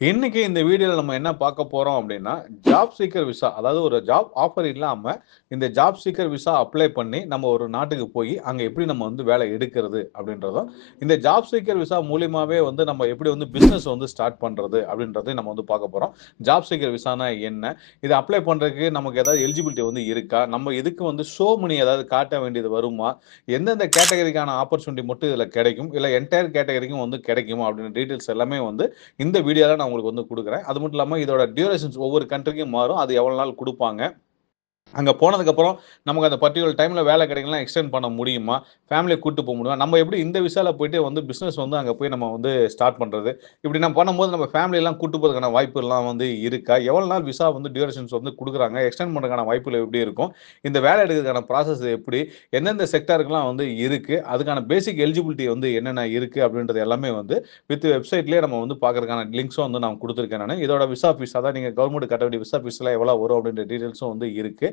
இன்னைக்கு இந்த வீடியோல நம்ம என்ன பார்க்க போறோம் அப்படின்னா, ஜாப் சீக்கர் விசா. அதாவது ஒரு ஜாப் ஆஃபர் இல்லாம, இந்த ஜாப் சீக்கர் விசா அப்ளை பண்ணி, நம்ம ஒரு நாட்டுக்கு போயி, அங்க எப்படி நம்ம வந்து வேலை எடுக்கிறது அப்படின்றதும், இந்த ஜாப் சீக்கர் விசா மூலியமாவே வந்து நம்ம எப்படி வந்து பிசினஸ் வந்து ஸ்டார்ட் பண்றது அப்படின்றதையும் நம்ம வந்து பார்க்க போறோம். ஜாப் சீக்கர் விசானா என்ன? இத அப்ளை பண்றதுக்கு நமக்கு ஏதாவது எலிஜிபிலிட்டி வந்து இருக்கா? நம்ம இதுக்கு வந்து ஷோ மனி ஏதாவது காட்ட வேண்டியது வருமா? எந்தெந்த கேட்டகரிக்கான ஆப்பர்ச்சுனிட்டி மட்டும் இதுல கிடைக்கும்? இல்ல என்டையர் கேட்டகரிக்கும் வந்து கிடைக்குமா? அப்படின்ற டீட்டெயில்ஸ் எல்லாமே வந்து இந்த வீடியோல நான் உங்களுக்கு வந்து குடுக்குறேன். அது மட்டும் இல்லாம இதோட டியூரேஷன்ஸ் ஒவ்வொரு கண்ட்ரிக்கும் மாறும். அது எவ்வளவு நாள் குடுப்பாங்க? அங்க போனதுக்கப்புறம் நமக்கு அந்த பர்ட்டிகுலர் டைம்ல வேலை கிடைக்கலனா எக்ஸ்டெண்ட் பண்ண முடியுமா? ஃபேமிலிய கூட்டு போ முடியுமா? நம்ம எப்படி இந்த விசால போயிட்டு வந்து பிசினஸ் வந்து அங்க போய் நம்ம வந்து ஸ்டார்ட் பண்றது? இப்படி நம்ம பண்ணும்போது நம்ம ஃபேமிலியலாம் கூட்டு போறதுக்கான வாய்ப்புலாம் வந்து இருக்கா? எவ்வளவு நாள் விசா வந்து டியூரேஷன்ஸ் வந்து குடுக்குறாங்க? எக்ஸ்டெண்ட் பண்றதுக்கான வாய்ப்புகள் எப்படி இருக்கும்? இந்த வேலை எடுக்கிறதுக்கான ப்ராசஸ் எப்படி? எந்தெந்த செக்டாருக்குலாம் வந்து இருக்கு? அதுக்கான பேசிக் எலிஜிபிலிட்டி வந்து என்னென்ன இருக்கு? அப்படின்றது எல்லாமே வந்து வெப்சைட்லயே நம்ம வந்து பார்க்கறதுக்கான லிங்க்ஸும் வந்து நான் குடுத்துருக்கேன் நானு. இதோட விசா ஃபீஸ் அதான் நீங்க கவர்ன்மெண்ட் கட்ட வேண்டிய விசா ஃபீஸ்லாம் எவ்வளவு வரும்? அப்படின்ற டீட்டெயில்ஸும் வந்து இருக்கு.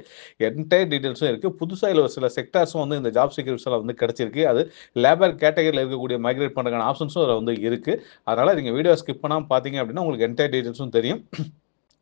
என்டையர் டீட்டெயில்ஸும் இருக்கு. புதுசா இதுல ஒரு சில செக்டார்ஸும் வந்து இந்த ஜாப் சீக்கர் விசால வந்து கிடைச்சிருக்கு. அது லேபர் கேட்டகரில இருக்கக்கூடிய மைக்ரேட் பண்றதுக்கான ஆப்ஷன்ஸும் அதுல வந்து இருக்கு. அதனால நீங்க வீடியோ ஸ்கிப் பண்ணாம பார்த்தீங்க அப்படின்னா, உங்களுக்கு என்டையர் டீட்டெயில்ஸும் தெரியும்.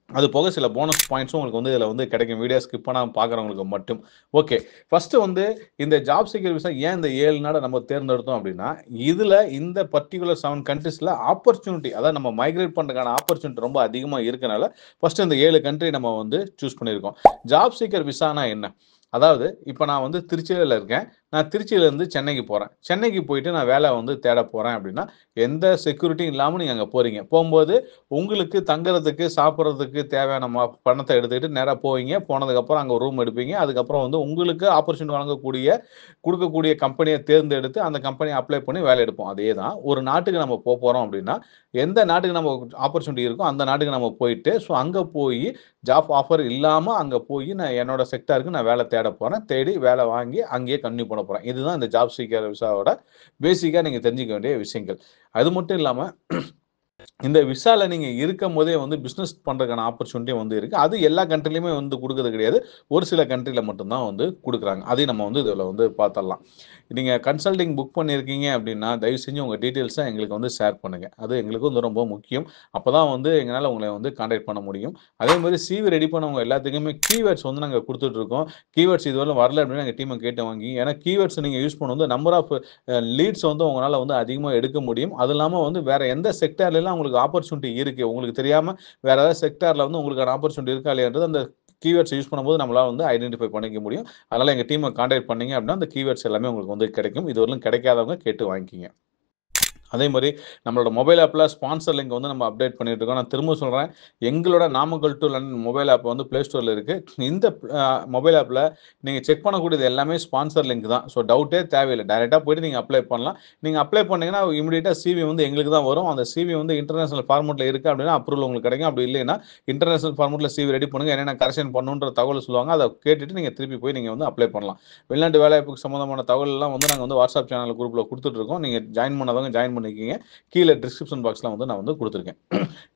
அது போக சில போனஸ் பாயிண்ட்ஸும் உங்களுக்கு வந்து இதுல வந்து கிடைக்கும். வீடியோ ஸ்கிப் பண்ணாம பார்க்குறவங்களுக்கு மட்டும். ஓகே. ஃபர்ஸ்ட் வந்து இந்த ஜாப் சீக்கர் விசா ஏன் இந்த 7 நாட நம்ம தேர்ந்தெடுத்தோம் அப்படின்னா, இதுல இந்த பர்ட்டிகுலர் 7 கண்ட்ரீஸ்ல ஆப்பர்ச்சுனிட்டி அதாவது நம்ம மைக்ரேட் பண்றதுக்கான ஆப்பர்ச்சுனிட்டி ரொம்ப அதிகமா இருக்கனால, ஃபர்ஸ்ட் இந்த 7 கண்ட்ரி நம்ம வந்து சூஸ் பண்ணியிருக்கோம். ஜாப் சீக்கர் விசானா என்ன? அதாவது இப்ப நான் வந்து திருச்சியில இருக்கேன். நான் திருச்சியிலிருந்து சென்னைக்கு போறேன். சென்னைக்கு போயிட்டு நான் வேலை வந்து தேட போறேன் அப்படின்னா, எந்த செக்யூரிட்டியும் இல்லாம நீங்க அங்க போறீங்க. போம்போது உங்களுக்கு தங்குறதுக்கு, சாப்பிடுறதுக்கு தேவையான பணத்த எடுத்துக்கிட்டு நேரா போவீங்க. போனதுக்கப்புறம் அங்க ஒரு ரூம் எடுப்பீங்க. அதுக்கப்புறம் வந்து உங்களுக்கு ஆப்பர்ச்சுனிட்டி குடுக்கக்கூடிய கம்பெனிய தேர்ந்தெடுத்து, அந்த கம்பெனிய அப்ளை பண்ணி வேலை எடுப்போம். அதே தான். ஒரு நாட்டுக்கு நம்ம போப்போறோம் அப்டின்னா, எந்த நாட்டுக்கு நம்ம ஆப்பர்ச்சுனிட்டி இருக்கோ, அந்த நாட்டுக்கு நம்ம போயிட்டு, அங்க போயி ஜாப் ஆஃபர் இல்லாம அங்க போயி, நான் என்னோட செக்டாருக்கு நான் வேலை தேட போறேன். தேடி வேலை வாங்கி அங்கேயே கன்டின்யூ பண்ண போறேன். இதுதான் இந்த ஜாப் சீக்கர் விசாவோட பேசிக்கா நீங்க தெரிஞ்சுக்க வேண்டிய விஷயங்கள். அது மட்டும் இல்லாம இந்த விசால நீங்க இருக்கும்போதே வந்து பிசினஸ் பண்றதுக்கான ஆப்பர்ச்சுனிட்டி வந்து இருக்கு. அது எல்லா கண்ட்ரிலயுமே வந்து குடுக்குறது கிடையாது. ஒரு சில கண்ட்ரில மட்டும் தான் வந்து குடுக்குறாங்க. அதையும் நம்ம வந்து இதுல வந்து பாத்துரலாம். நீங்க கன்சல்டிங் புக் பண்ணியிருக்கீங்க அப்டின்னா, தயவு செஞ்சு உங்க டீட்டெயில்ஸ எங்களுக்கு வந்து ஷேர் பண்ணுங்க. அது எங்களுக்கு வந்து ரொம்ப முக்கியம். அப்பதான் வந்து எங்கனால உங்கள வந்து கான்டாக்ட் பண்ண முடியும். அதே மாரி சிவி ரெடி பண்ணவங்க எல்லாத்துக்குமே கீவேர்ட்ஸ் வந்து நாங்க குடுத்துட்டு இருக்கோம். கீவேர்ட்ஸ் இதுவரையிலும் வரல அப்டின்னா எங்க டீம்ம கேட்டு வாங்கி ஏன்னா கீவேர்ட்ஸ் நீங்க யூஸ் பண்ணும்போது நம்பர் ஆஃப் லீட்ஸ் வந்து உங்களால வந்து அதிகமா எடுக்க முடியும். அது இல்லாம வந்து வேற எந்த செக்டார்லலாம் உங்களுக்கு ஆப்பர்ச்சுனிட்டி இருக்கு. உங்களுக்கு தெரியாம வேற ஏதாவது செக்டார்ல வந்து உங்களுக்கான ஆப்பர்ச்சுனிட்டி இருக்கா இல்லையான்றது அந்த கீவேர்ட்ஸ் யூஸ் பண்ணும்போது நம்மளால வந்து ஐடென்டிஃபை பண்ணிக்க முடியும். அதனால எங்க டீம்ம கான்டாக்ட் பண்ணீங்க அப்படின்னா, அந்த கீவேர்ட்ஸ் எல்லாமே உங்களுக்கு வந்து கிடைக்கும். இதுவரையிலும் கிடைக்காதவங்க கேட்டு வாங்கிக்கங்க. அதே மாரி நம்மளோட மொபைல் ஆப்ல ஸ்பான்சர் லிங்க் வந்து நம்ம அப்டேட் பண்ணிட்டு இருக்கோம். நான் திரும்ப சொல்றேன். எங்களோட Namakkal to London mobile app வந்து Play Storeல இருக்கு. இந்த மொபைல் ஆப்ல நீங்க செக் பண்ணக்கூடியது எல்லாமே ஸ்பான்சர் லிங்க் தான். டவுட்டே தேவையில்ல. டைரக்ட்டா போயிட்டு நீங்க அப்ளை பண்ணலாம். நீங்க அப்ளை பண்ணீங்கன்னா, இமிடியேட்டா சிவி வந்து எங்களுக்கு தான் வரும். அந்த சிவி வந்து இன்டர்நேஷனல் ஃபார்மட்ல இருக்கு அப்டின்னா அப்ரூவல் உங்களுக்கு கிடைக்கும். அப்படி இல்லைன்னா, இன்டர்நேஷனல் ஃபார்மட்ல சிவி ரெடி பண்ணுங்க. என்னென்ன கரெக்ஷன் பண்ணணுன்ற தகவல் சொல்லுவாங்க. அத கேட்டுட்டு நீங்க திருப்பி போய் நீங்க வந்து அப்ளை பண்ணலாம். வெளிநாட்டு வேலைவாய்ப்புக்கு சம்மந்தமான தகவல் எல்லாம் வந்து நாங்க வந்து WhatsApp சேனல் குரூப்ல குடுத்துட்டு இருக்கோம். நீங்க ஜாயின் பண்ணாதவங்க ஜாயின் பண்ணிக்கங்க. கீழ டிஸ்கிரிப்ஷன் பாக்ஸ்ல வந்து நான் வந்து குடுத்துருக்கேன்.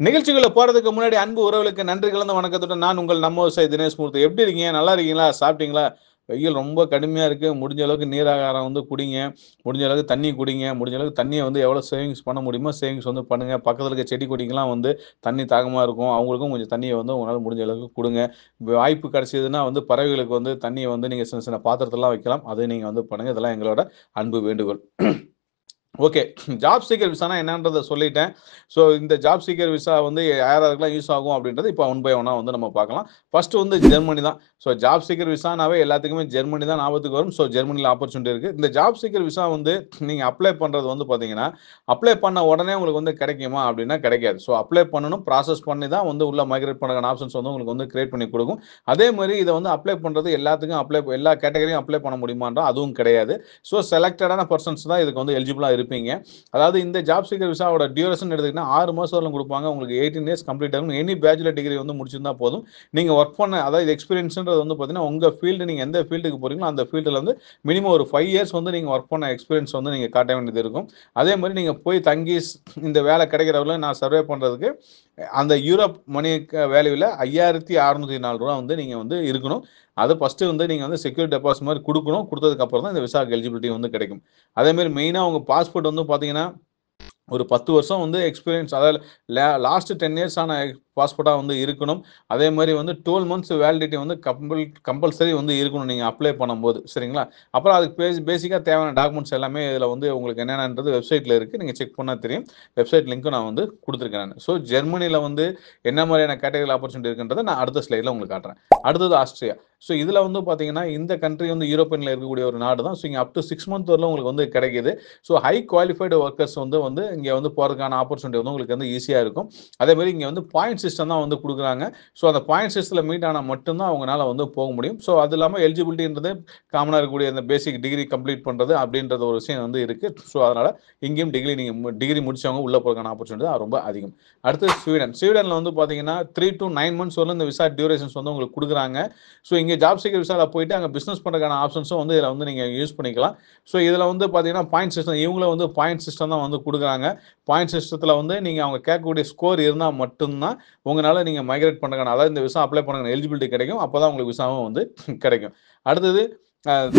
நிகழ்ச்சிக்குள்ள போறதுக்கு முன்னாடி அன்பு உறவுகளுக்கு நன்றி கலந்த வணக்கத்துடன் நான் உங்கள் நம்ம விவசாயி தினேஷ் மூர்த்தி. எப்படி இருக்கீங்க? நல்லா இருக்கீங்களா? சாப்பிட்டீங்களா? வெயில் ரொம்ப கடுமையா இருக்கு. முடிஞ்ச அளவுக்கு நீர் ஆகாரம் வந்து குடிங்க. முடிஞ்ச அளவுக்கு தண்ணி குடிங்க. முடிஞ்ச அளவுக்கு தண்ணிய வந்து எவ்வளோ சேவிங்ஸ் பண்ண முடியுமோ சேவிங்ஸ் வந்து பண்ணுங்க. பக்கத்துல இருக்க செடி கொடிக்கெல்லாம் வந்து தண்ணி தாகமா இருக்கும். அவங்களுக்கும் கொஞ்சம் தண்ணிய வந்து உங்களால முடிஞ்ச அளவுக்கு குடுங்க. வாய்ப்பு கிடைச்சதுன்னா வந்து பறவைகளுக்கு வந்து தண்ணிய வந்து நீங்க சின்ன சின்ன பாத்திரத்துலலாம் வைக்கலாம். அதையும் நீங்க வந்து பண்ணுங்க. இதெல்லாம் எங்களோட அன்பு வேண்டுகோள். ஓகே. ஜாப் சீக்கர் விசானா என்னன்றத சொல்லிட்டேன். இந்த ஜாப் சீக்கர் விசா வந்து யார் யாருக்கெல்லாம் யூஸ் ஆகும் அப்படின்றது இப்போ ஒன் பை ஒன்னா வந்து நம்ம பார்க்கலாம். ஃபர்ஸ்ட் வந்து ஜெர்மனி தான். ஜாப் சீக்கர் விசானாவே எல்லாத்துக்குமே ஜெர்மனி தான் ஞாபகத்துக்கு வரும். ஜெர்மனில ஆப்பர்ச்சுனிட்டி இருக்கு. இந்த ஜாப் சீக்கர் விசா வந்து நீங்க அப்ளை பண்றது வந்து பார்த்தீங்கன்னா, அப்ளை பண்ண உடனே உங்களுக்கு வந்து கிடைக்குமா அப்படின்னா கிடைக்காது. அப்ளை பண்ணணும். ப்ராசஸ் பண்ணி தான் வந்து உள்ள மைக்ரேட் பண்ணதுக்கான ஆப்ஷன்ஸ் வந்து உங்களுக்கு வந்து கிரியேட் பண்ணி குடுக்கும். அதே மாரி இத வந்து அப்ளை பண்றது எல்லாத்துக்கும் எல்லா கேட்டகரியும் அப்ளை பண்ண முடியுமான்னா அதுவும் கிடையாது. செலக்டடான பெர்சன்ஸ் தான் இதுக்கு வந்து எலிஜிபிளா இருப்பீங்க. அதாவது இந்த ஜாப் சீக்கர் விசாவோட டியூரேஷன் எடுத்துக்கிட்டீங்கன்னா 6 மாசம் வரலும் குடுப்பாங்க. உங்களுக்கு 18 இயர்ஸ் கம்ப்ளீட் ஆகும். எனி பேச்சுலர் டிகிரி வந்து முடிச்சிருந்தா போதும். நீங்க வொர்க் பண்ண அதாவது எக்ஸ்பீரியன்ஸ்ன்றது வந்து பார்த்தீங்கன்னா, உங்க ஃபீல்டு நீங்க எந்த ஃபீல்டுக்கு போறீங்களோ அந்த ஃபீல்டுல வந்து மினிமம் ஒரு 5 இயர்ஸ் வந்து நீங்க வொர்க் பண்ண எக்ஸ்பீரியன்ஸ் வந்து நீங்க காட்ட வேண்டியது இருக்கும். அதே மாரி நீங்க போய் தங்கி இந்த வேலை கிடைக்கிற வரையிலும் நான் சர்வே பண்றதுக்கு அந்த யூரோப் மணி வேல்யூல ரூ. 5,604 வந்து நீங்க வந்து இருக்கணும். அது ஃபர்ஸ்ட் வந்து நீங்க வந்து செக்யூர் டெபாசிட் மாரி குடுக்கணும். குடுத்ததுக்கு அப்புறம் தான் இந்த விசாக்கு எலிஜிபிலிட்டி வந்து கிடைக்கும். அதே மாரி மெயினா உங்க பாஸ்போர்ட் வந்து பார்த்தீங்கன்னா ஒரு 10 வருஷம் வந்து எக்ஸ்பீரியன்ஸ், அதாவது லாஸ்ட் 10 இயர்ஸ் ஆன பாஸ்போர்ட்டா வந்து இருக்கணும். அதே மாரி வந்து 12 மந்த்ஸ் வேலிடிட்டி வந்து கம்பல்சரி வந்து இருக்கணும் நீங்க அப்ளை பண்ணும்போது. சரிங்களா? அப்புறம் அதுக்கு பேசிக்கா தேவையான டாக்குமெண்ட்ஸ் எல்லாமே இதில வந்து உங்களுக்கு என்னென்னன்றது வெப்சைட்ல இருக்கு. நீங்க செக் பண்ணா தெரியும். வெப்சைட் லிங்க்கும் நான் வந்து குடுத்துருக்கேன் நானு. ஸோ ஜெர்மனில வந்து என்ன மாரியான கேட்டகரி ஆப்பர்ச்சுனிட்டி இருக்குன்றத நான் அடுத்த ஸ்லைட்ல உங்களுக்கு காட்டுறேன். அடுத்தது ஆஸ்ட்ரியா. ஸோ இதில வந்து பார்த்தீங்கன்னா, இந்த கண்ட்ரி வந்து யூரோப்பியன்ல இருக்கக்கூடிய ஒரு நாடு தான். ஸோ இங்க அப் டூ 6 மந்த் வரலும் உங்களுக்கு வந்து கிடைக்குது. ஸோ ஹை குவாலிஃபைடு வொர்க்கர்ஸ் வந்து வந்து இங்க வந்து போறதுக்கான ஆப்பர்ச்சுனிட்டி வந்து உங்களுக்கு வந்து ஈஸியா இருக்கும். அதே மாரி இங்க வந்து பாயிண்ட் சிஸ்டம் தான் வந்து குடுக்குறாங்க. ஸோ அந்த பாயிண்ட் சிஸ்டத்துல மீட் ஆனா மட்டும் தான் அவங்கனால வந்து போக முடியும். ஸோ அது இல்லாம எலிஜிபிலிட்டின்றது காமனா இருக்கக்கூடிய அந்த பேசிக் டிகிரி கம்ப்ளீட் பண்றது அப்படின்றது ஒரு விஷயம் வந்து இருக்கு. ஸோ அதனால இங்கேயும் டிகிரி முடிச்சவங்க உள்ள போறதுக்கான ஆப்பர்ச்சுனிட்டி தான் ரொம்ப அதிகம். அடுத்தது ஸ்வீடன். ஸ்வீடன்ல வந்து பார்த்தீங்கன்னா 3 டூ 9 மந்த்ஸ் வரலும் இந்த விசா டியூரேஷன்ஸ் வந்து உங்களுக்கு குடுக்குறாங்க. ஸோ இங்க ஜாப் சீக்கர் விசால போயிட்டு அங்க பிசினஸ் பண்றதுக்கான ஆப்ஷன்ஸும் வந்து இதுல வந்து நீங்க யூஸ் பண்ணிக்கலாம். ஸோ இதுல வந்து பார்த்தீங்கன்னா பாயிண்ட் சிஸ்டம், இவங்களும் வந்து பாயிண்ட் சிஸ்டம் தான் வந்து குடுக்குறாங்க. பாயிண்ட் சிஸ்டத்துல வந்து நீங்க அவங்க கேட்கக்கூடிய ஸ்கோர் இருந்தா மட்டும் தான் உங்கனால நீங்க மைக்ரேட் பண்றதுக்கான, அதாவது இந்த விசா அப்ளை பண்ண எலிஜிபிலிட்டி கிடைக்கும். அப்பதான் உங்களுக்கு விசாவும் வந்து கிடைக்கும். அடுத்தது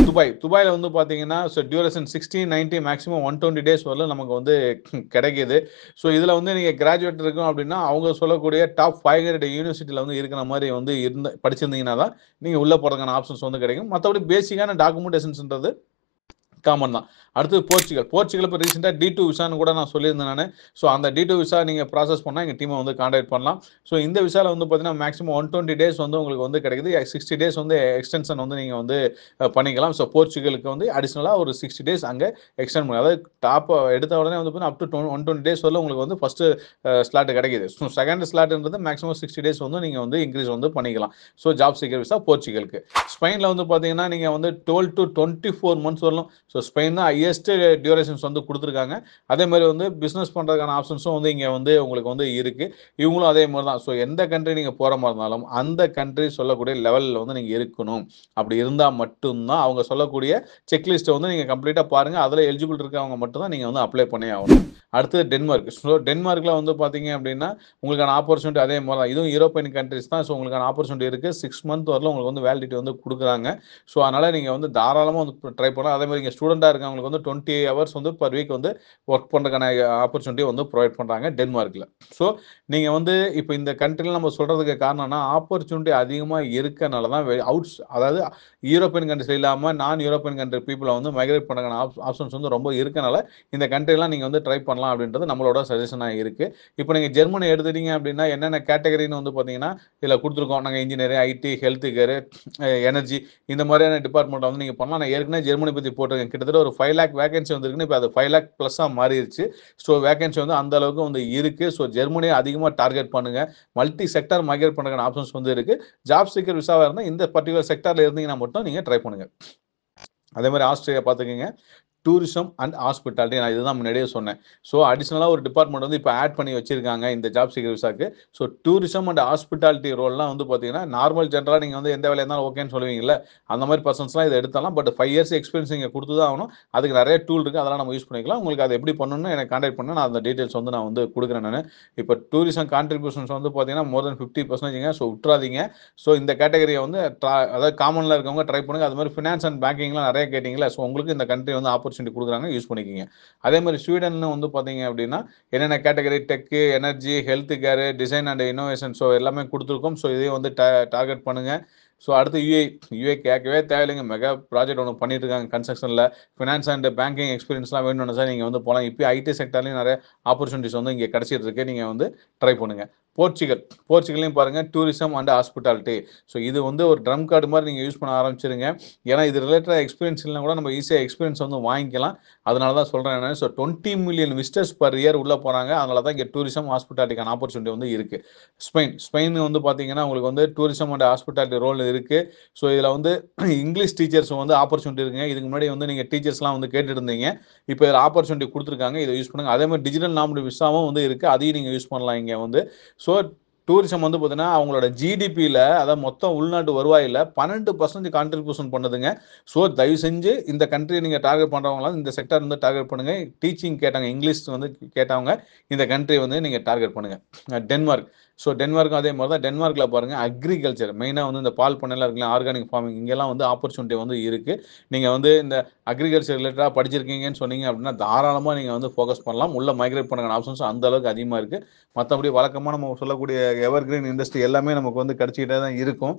துபாய். துபாய்ல வந்து பார்த்தீங்கன்னா, டியூரேஷன் 60, 90 மேக்ஸிமம் 120 டேஸ் வரலும் நமக்கு வந்து கிடைக்குது. ஸோ இதுல வந்து நீங்க கிராஜுவேட் இருக்கணும் அப்படின்னா, அவங்க சொல்லக்கூடிய டாப் 500 யூனிவர்சிட்டில வந்து இருக்கிற மாரி வந்து படிச்சிருந்தீங்கன்னா தான், நீங்க உள்ள போறதுக்கான ஆப்ஷன்ஸ் வந்து கிடைக்கும். மத்தபடி பேசிக்கான டாக்குமெண்டேஷன்ஸ்ன்றது காமன் தான். அடுத்தது போர்ச்சுகல். போர்ச்சுகல் இப்ப ரீசென்ட்டா டி2 விசான்னு கூட நான் சொல்லியிருந்தேன் நானு. ஸோ அந்த டி2 விசா நீங்க ப்ராசஸ் பண்ணா எங்க டீம வந்து கான்டாக்ட் பண்ணலாம். ஸோ இந்த விசால வந்து பார்த்தீங்கன்னா, மேக்ஸிமம் 120 டேஸ் வந்து உங்களுக்கு வந்து கிடைக்குது. 60 டேஸ் வந்து எக்ஸ்டென்ஷன் வந்து நீங்க வந்து பண்ணிக்கலாம். ஸோ போர்ச்சுகலுக்கு வந்து அடிஷனலா ஒரு 60 டேஸ் அங்க எக்ஸ்டெண்ட் பண்ணலாம். அதாவது எடுத்த உடனே வந்து பார்த்தீங்கன்னா, அப் டூ 120 டேஸ் வரலும் உங்களுக்கு வந்து ஃபர்ஸ்ட் ஸ்லாட் கிடைக்குது. ஸோ செகண்ட் ஸ்லாட்ன்றது மேக்ஸிமம் 60 டேஸ் வந்து நீங்க வந்து இன்கிரீஸ் வந்து பண்ணிக்கலாம். ஸோ ஜாப் சீக்கர் விசா போர்ச்சுகலுக்கு. ஸ்பெயின்ல வந்து பார்த்தீங்கன்னா, நீங்க வந்து 12 டூ 24 மந்த்ஸ் வரலும், ஸோ ஸ்பெயின் தான் ஹையஸ்ட் டியூரேஷன்ஸ் வந்து குடுத்துருக்காங்க. அதே மாரி வந்து பிசினஸ் பண்றதுக்கான ஆப்ஷன்ஸும் வந்து இங்க வந்து உங்களுக்கு வந்து இருக்கு. இவங்களும் அதே மாரி தான். ஸோ எந்த கண்ட்ரி நீங்க போற மாரி இருந்தாலும், அந்த கண்ட்ரி சொல்லக்கூடிய லெவல்ல வந்து நீங்க இருக்கணும். அப்படி இருந்தா மட்டும் தான் அவங்க சொல்லக்கூடிய செக்லிஸ்ட்ட வந்து நீங்க கம்ப்ளீட்டா பாருங்க. அதுல எலிஜிபிள் இருக்கவங்க மட்டும் தான் நீங்க வந்து அப்ளை பண்ணி ஆகணும். அடுத்தது டென்மார்க். ஸோ டென்மார்க்ல வந்து பார்த்தீங்க அப்படின்னா, உங்களுக்கான ஆப்பர்ச்சுனிட்டி அதே மாரி தான். இதுவும் யூரோப்பியன் கண்ட்ரீஸ் தான். ஸோ உங்களுக்கான ஆப்பர்ச்சுனிட்டி இருக்கு. 6 மந்த் வரலும் உங்களுக்கு வந்து வேலிடிட்டி வந்து குடுக்குறாங்க. ஸோ அதனால நீங்க வந்து தாராளமா வந்து ட்ரை பண்ணலாம். அதே மாரி இங்க ஸ்டூடெண்ட்டா இருக்கவங்களுக்கு வந்து 20 ஹவர்ஸ் வந்து பெர் வீக் வந்து வொர்க் பண்றதுக்கான ஆப்பர்ச்சுனிட்டி வந்து புரொவைட் பண்றாங்க டென்மார்க்ல. ஸோ நீங்க வந்து இப்ப இந்த கண்ட்ரில நம்ம சொல்றதுக்கு காரணம்னா, ஆப்பர்ச்சுனிட்டி அதிகமா இருக்கனால தான் அதாவது யூரோப்பியன் கண்ட்ரீஸ்ல இல்லாம நான் யூரோப்பியன் கண்ட்ரி பீப்பிள வந்து மைக்ரேட் பண்றதுக்கான ஆப்ஷன்ஸ் வந்து ரொம்ப இருக்கனால, இந்த கண்ட்ரிலாம் நீங்க வந்து ட்ரை பண்ணலாம் அப்படின்றது நம்மளோட சஜஷனா இருக்கு. இப்ப நீங்க ஜெர்மனி எடுத்துட்டீங்க அப்படின்னா, என்னென்ன கேட்டகரின்னு வந்து பார்த்தீங்கன்னா, இதுல குடுத்துருக்கோம். நாங்க engineer, IT, health care, energy இந்த மாதிரியான டிபார்ட்மெண்ட்ல வந்து நீங்க பண்ணலாம். நான் ஏற்கனவே ஜெர்மனி பத்தி போட்டிருக்கேன். கிட்டத்தட்ட ஒரு 5,00,000 வேகன்சி வந்திருக்குன்னு, இப்ப அது 5,00,000 பிளஸ்ஸா மாறிருச்சு. ஸோ வேகன்சி வந்து அந்த அளவுக்கு வந்து இருக்கு. ஸோ ஜெர்மனிய அதிகமா டார்கெட் பண்ணுங்க. மல்டி செக்டார் மைக்ரேட் பண்றதுக்கான ஆப்ஷன்ஸ் வந்து இருக்கு. ஜாப் சீக்கர் விசாவா இருந்தா இந்த பர்ட்டிகுலர் செக்டார்ல இருந்தீங்கன்னா மட்டும் நீங்க ட்ரை பண்ணுங்க. அதே மாரி ஆஸ்திரேலியா பார்த்துக்கங்க. டூரிசம் அண்ட் ஹாஸ்பிட்டாலிட்டி, நான் இதுதான் முன்னாடியே சொன்னேன். ஸோ அடிஷனலா ஒரு டிபார்ட்மெண்ட் வந்து இப்ப ஆட் பண்ணி வச்சிருக்காங்க இந்த ஜாப் சீக்கர் விசாக்கு. ஸோ டூரிசம் அண்ட் ஹாஸ்பிட்டாலிட்டி ரோல்லாம் வந்து பார்த்தீங்கன்னா, நார்மல் ஜெனரலா நீங்க வந்து எந்த வேலையா இருந்தாலும் ஓகேன்னு சொல்லுவீங்கல்ல, அந்த மாரி பெர்சன்ஸ்லாம் இத எடுத்தரலாம். பட் 5 இயர்ஸ் எக்ஸ்பீரியன்ஸ் நீங்க குடுத்து தான் ஆகணும். அதுக்கு நெறைய டூல் இருக்கு. அதெல்லாம் நம்ம யூஸ் பண்ணிக்கலாம். உங்களுக்கு அத எப்படி பண்ணணும்னு எனக்கு கான்டாக்ட் பண்ணுங்க. நான் அந்த டீட்டெயில்ஸ் வந்து நான் வந்து குடுக்குறேன் நானு. இப்ப டூரிசம் கான்ட்ரிபியூஷன்ஸ் வந்து பார்த்தீங்கன்னா, மோர் தென் 50%ங்க. ஸோ விட்றாதீங்க. ஸோ இந்த கேட்டகரிய வந்து அதாவது காமன்ல இருக்கவங்க ட்ரை பண்ணுங்க. அது மாரி ஃபினான்ஸ் அண்ட் பேங்கிங்லாம் நெறைய கேட்டீங்கல்ல, ஸோ உங்களுக்கு இந்த கண்ட்ரி வந்து ஆப்பர்ச்சுனிட்டி குடுக்குறாங்க. யூஸ் பண்ணிக்கங்க. அதே மாரி ஸ்வீடன்னு வந்து பார்த்தீங்க அப்படின்னா, என்னென்ன category tech, energy, health care, design and innovation, so எல்லாமே குடுத்துருக்கோம். ஸோ இதையும் வந்து டார்கெட் பண்ணுங்க. ஸோ அடுத்து யுஏஇ கேட்கவே தேவையில்லைங்க. மெகா ப்ராஜெக்ட் ஒண்ணு பண்ணிட்டு இருக்காங்க கன்ஸ்ட்ரக்ஷன்ல. ஃபினான்ஸ் அண்ட் பேங்கிங் எக்ஸ்பீரியன்ஸ்லாம் வேணும்னு நெனச்சா நீங்க வந்து போலாம். இப்பயும் ஐடி செக்டார்லயும் நெறைய ஆப்பர்ச்சுனிட்டீஸ் வந்து இங்க கிடைச்சிட்டு இருக்கு. நீங்க வந்து ட்ரை பண்ணுங்க. போர்ச்சுகல். போர்ச்சுகல்லையும் பாருங்க, டூரிசம் அண்ட் ஹாஸ்பிட்டாலிட்டி. ஸோ இது வந்து ஒரு ட்ரம் கார்டு மாரி நீங்க யூஸ் பண்ண ஆரம்பிச்சுருங்க. ஏன்னா இது ரிலேட்டடா எக்ஸ்பீரியன்ஸ் இல்லனா கூட நம்ம ஈஸியா எக்ஸ்பீரியன்ஸ் வந்து வாங்கிக்கலாம். அதனால தான் சொல்றேன் நானு. So 20 million visitors per year உள்ள போறாங்க. அதனால தான் இங்க டூரிசம், ஹாஸ்பிட்டாலிட்டிக்கான ஆப்பர்ச்சுனிட்டி வந்து இருக்கு. ஸ்பெயின் வந்து பார்த்தீங்கன்னா, உங்களுக்கு வந்து டூரிசம் அண்ட் ஹாஸ்பிட்டாலிட்டி ரோல் இருக்கு. ஸோ இதுல வந்து இங்கிலீஷ் டீச்சர்ஸ் வந்து ஆப்பர்ச்சுனிட்டி இருக்குங்க. இதுக்கு முன்னாடி வந்து நீங்க டீச்சர்ஸ்லாம் வந்து கேட்டுட்டு இருந்தீங்க. இப்ப இதுல ஆப்பர்ச்சுனிட்டி குடுத்துருக்காங்க. இத யூஸ் பண்ணுங்க. அதே மாரி டிஜிட்டல் நாமினி விசாவும் வந்து இருக்கு. அதையும் நீங்க யூஸ் பண்ணலாம் இங்க வந்து. ஸோ டூரிசம் வந்து பார்த்தீங்கன்னா, அவங்களோட ஜிடிபில, அதாவது மொத்த உள்நாட்டு வருவாயில 12% கான்ட்ரிபியூஷன் பண்ணுதுங்க. ஸோ தயவு செஞ்சு இந்த கண்ட்ரிய நீங்க டார்கெட் பண்றவங்கலாம் இந்த செக்டார் வந்து டார்கெட் பண்ணுங்க. டீச்சிங் கேட்டாங்க, இங்கிலீஷ் வந்து கேட்டவங்க இந்த கண்ட்ரிய வந்து நீங்க டார்கெட் பண்ணுங்க. டென்மார்க். ஸோ டென்மார்க்கும் அதே மாதிரி தான். டென்மார்க்ல பாருங்க அக்ரிகல்ச்சர் மெயினா வந்து இந்த பால் பண்ணைலாம் இருக்குல்ல, ஆர்கானிக் ஃபார்மிங் இங்கெல்லாம் வந்து ஆப்பர்ச்சுனிட்டி வந்து இருக்கு. நீங்க வந்து இந்த அக்ரிகல்ச்சர் ரிலேட்டடா படிச்சிருக்கீங்கன்னு சொன்னீங்க அப்படின்னா, தாராளமா நீங்க வந்து ஃபோக்கஸ் பண்ணலாம். உள்ள மைக்ரேட் பண்ண ஆப்ஷன்ஸ் அந்த அளவுக்கு அதிகமா இருக்கு. மத்தபடி வழக்கமா நம்ம சொல்லக்கூடிய எவர்கிரீன் இண்டஸ்ட்ரி எல்லாமே நமக்கு வந்து கிடைச்சுக்கிட்டே தான் இருக்கும்.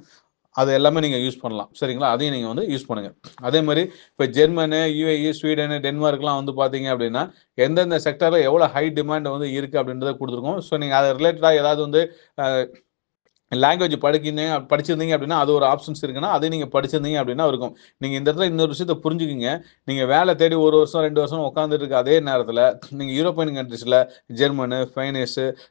அது எல்லாமே நீங்க யூஸ் பண்ணலாம். சரிங்களா? அதையும் நீங்க வந்து யூஸ் பண்ணுங்க. அதே மாரி இப்ப ஜெர்மனு, யுஏஇ, ஸ்வீடனு, டென்மார்க்லாம் வந்து பார்த்தீங்க அப்படின்னா, எந்தெந்த செக்டார்ல எவ்வளோ ஹை டிமாண்ட் வந்து இருக்கு அப்படின்றத குடுத்துருக்கோம். ஸோ நீங்க அத ரிலேட்டடா ஏதாவது வந்து அ லாங்குவேஜ் படிச்சிருந்தீங்க அப்படின்னா, அது ஒரு ஆப்ஷன்ஸ் இருக்குன்னா, அதையும் நீங்க படிச்சிருந்தீங்க அப்படின்னா இருக்கும். நீங்க இந்த இடத்துல இன்னொரு விஷயத்த புரிஞ்சுக்கங்க. நீங்க வேலை தேடி 1 வருஷம், 2 வருஷம் உட்கார்ந்துட்டு இருக்க அதே நேரத்தில, நீங்க யூரோப்பியன் கன்ட்ரீஸ்ல ஜெர்மனு,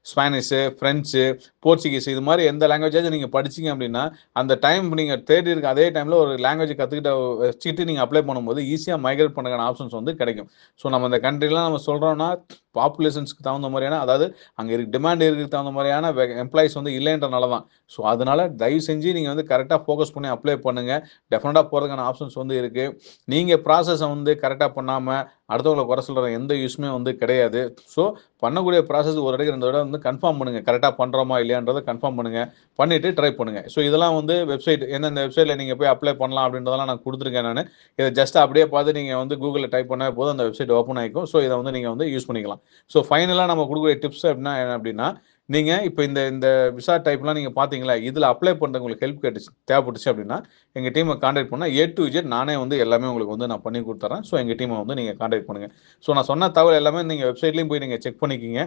ஸ்பானிஷு, பிரெஞ்சு, போர்ச்சுகீஸ் இது மாரி எந்த லாங்குவேஜாச்சும் நீங்க படிச்சீங்க அப்படின்னா, அந்த டைம் நீங்க தேடி இருக்க அதே டைம்ல ஒரு லாங்குவேஜ் கத்துக்கிட்ட வச்சுட்டு நீங்க அப்ளை பண்ணும்போது, ஈஸியா மைக்ரேட் பண்ணக்கான ஆப்ஷன்ஸ் வந்து கிடைக்கும். ஸோ நம்ம இந்த கண்ட்ரிலாம் நம்ம சொல்றோம்னா, பாப்புலேஷன்ஸ்க்கு தகுந்த மாரியான அதாவது அங்க டிமாண்ட் இருக்கிறதுக்கு தகுந்த மாரியான எம்ப்ளாயீஸ் வந்து இல்லைன்றனால தான். ஸோ, அதனால தயவு செஞ்சு நீங்க வந்து கரெக்ட்டா ஃபோக்கஸ் பண்ணி அப்ளை பண்ணுங்க. டெஃபினட்டா போறதுக்கான ஆப்ஷன்ஸ் வந்து இருக்கு. நீங்க ப்ராசஸ வந்து கரெக்ட்டா பண்ணாம, அடுத்தவங்கள குறை சொல்ற எந்த யூசுமே வந்து கிடையாது. ஸோ, பண்ணக்கூடிய ப்ராசஸ் ஒரு தடவைக்கு 2 தடவ வந்து கன்ஃபார்ம் பண்ணுங்க. கரெக்ட்டா பண்றோமா இல்லையான்றத கன்ஃபார்ம் பண்ணுங்க. பண்ணிட்டு ட்ரை பண்ணுங்க. ஸோ, இதெல்லாம் வந்து வெப்சைட் எந்தெந்த வெப்சைட்ல நீங்க போய் அப்ளை பண்ணலாம் அப்படின்றதெல்லாம் நான் குடுத்துருக்கேன் நானு. இத ஜஸ்ட் அப்படியே பார்த்து நீங்க வந்து Googleல டைப் பண்ணா போதும் அந்த வெப்சைட் ஓப்பன் ஆயிக்கும். ஸோ, இத வந்து நீங்க வந்து யூஸ் பண்ணிக்கலாம். ஸோ, ஃபைனலா நம்ம குடுக்கக்கூடிய டிப்ஸ் அப்படின்னா என்ன அப்படின்னா, நீங்க இப்ப இந்த இந்த விசா டைப்லாம் நீங்க பார்த்தீங்களா, இதுல அப்ளை பண்றதுக்கு உங்களுக்கு ஹெல்ப் தேவைப்பட்டுச்சு அப்படின்னா, எங்க டீம கான்டாக்ட் பண்ணா ஏ டூ இசட் நானே வந்து எல்லாமே உங்களுக்கு வந்து நான் பண்ணி குடுத்துர்றேன். ஸோ எங்க டீம வந்து நீங்க கான்டாக்ட் பண்ணுங்க. ஸோ நான் சொன்ன தகவல் எல்லாமே நீங்க வெப்சைட்லயும் போய் நீங்க செக் பண்ணிக்கீங்க.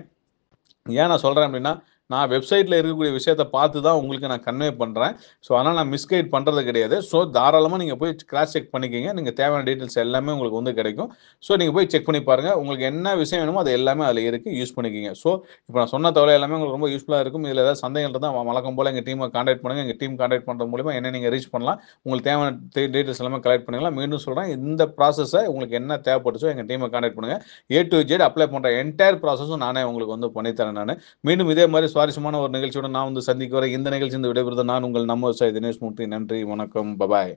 ஏன் நான் சொல்றேன் அப்படின்னா, நான் வெப்சைட்ல இருக்கக்கூடிய விஷயத்த பார்த்து தான் உங்களுக்கு நான் கன்வே பண்றேன். ஸோ, அதனால நான் மிஸ்கைட் பண்றது கிடையாது. ஸோ, தாராளமா நீங்க போய் கிராஸ் செக் பண்ணிக்கங்க. நீங்க தேவையான டீட்டெயில்ஸ் எல்லாமே உங்களுக்கு வந்து கிடைக்கும். ஸோ, நீங்க போய் செக் பண்ணி பாருங்க. உங்களுக்கு என்ன விஷயம் வேணுமோ அது எல்லாமே அதில இருக்கு. யூஸ் பண்ணிக்கங்க. ஸோ, இப்ப நான் சொன்ன தகவல் எல்லாமே உங்களுக்கு ரொம்ப யூஸ்ஃபுல்லா இருக்கும். இதில ஏதாவது சந்தேகங்கள் இருந்தா வழக்கம் போல எங்க டீம கான்டாக்ட் பண்ணுங்க. எங்க டீம் கான்டாக்ட் பண்றது மூலியமா என்ன நீங்க ரீச் பண்ணலாம். உங்களுக்கு தேவையான டீட்டெயில்ஸ் எல்லாமே கலெக்ட் பண்ணிக்கலாம். மீண்டும் சொல்றேன், இந்த ப்ராசஸ உங்களுக்கு என்ன தேவைப்பட்டுச்சோ எங்க டீம கான்டாக்ட் பண்ணுங்க. ஏ டூ இசட் அப்ளை பண்ற என்டையர் ப்ராசஸும் நானே உங்களுக்கு வந்து பண்ணி தரேன் நானு. மீண்டும் இதே மாரி சுவாரஸ்யமான ஒரு நிகழ்ச்சியுடன் நான் வந்து சந்திக்க வரேன். இந்த நிகழ்ச்சியிலிருந்து விடைபெறுவது நான் உங்கள் நம்ம விவசாயி தினேஷ் மூர்த்தி. நன்றி, வணக்கம். பபாய்.